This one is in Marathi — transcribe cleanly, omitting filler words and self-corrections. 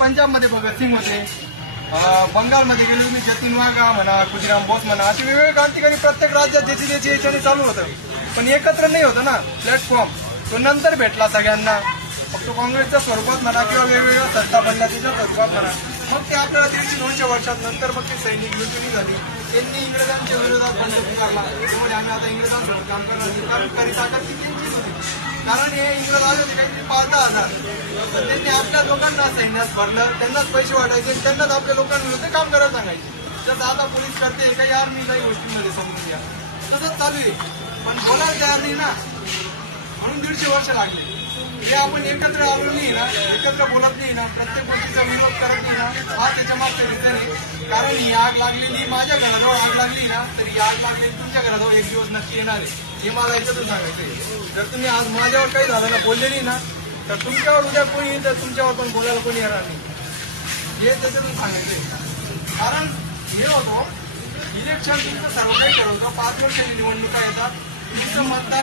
पंजाबमध्ये भगत सिंग होते, बंगालमध्ये गेलो तुम्ही जतीन वाघा म्हणा, खुदिराम बोस म्हणा, असे वेगवेगळे क्रांतिकारी प्रत्येक राज्यात ज्याची याच्याने चालू होतं. पण एकत्र नाही होतं ना प्लॅटफॉर्म, तो नंतर भेटला सगळ्यांना. फक्त काँग्रेसच्या स्वरूपात म्हणा किंवा वेगवेगळ्या संस्था बनल्या त्याच्या स्वरूपात म्हणा. मग ते आपल्याला 150-200 वर्षात नंतर मग ती सैनिक युद्ध झाली. त्यांनी इंग्रजांच्या विरोधात बंड पुकारला. त्यामुळे आम्ही आता इंग्रजांसोबत काम करणार करी ताकद ती त्यांचीच होती. कारण हे इंग्रज आले होते काहीतरी 5,000. तर त्यांनी आपल्या लोकांना सैन्यात भरलं, त्यांनाच पैसे वाटायचे, त्यांनाच आपल्या लोकांविरुद्ध काम करायला सांगायचे. जसं आता पोलीस करते काही आर्मी काही गोष्टींमध्ये समजून घ्या, तसंच चालू आहे. पण बोलायला तयार नाही ना, म्हणून 150 वर्ष लागले. हे आपण एकत्र आलो नाही ना, एकत्र बोलत नाही ना, प्रत्येक गोष्टीचा विरोध करत नाही ना, हा त्याच्या मागचं रिझन आहे. कारण ही आग लागलेली माझ्या घराजवळ आग लागली ना, तर ही आग लागलेली तुमच्या घराजवळ एक दिवस नक्की येणार आहे. हे मला याच्यातून सांगायचं. जर तुम्ही आज माझ्यावर काही झालं ना, बोलले नाही ना, तर तुमच्यावर उद्या कोणी येईल तर तुमच्यावर पण बोलायला कोणी येणार नाही. हे त्याच्यातून सांगायचंय. कारण हे होतो इलेक्शन तुमचं सर्व काही ठरवतो. 5 वर्षांची निवडणुका येतात, तुमचं मतदान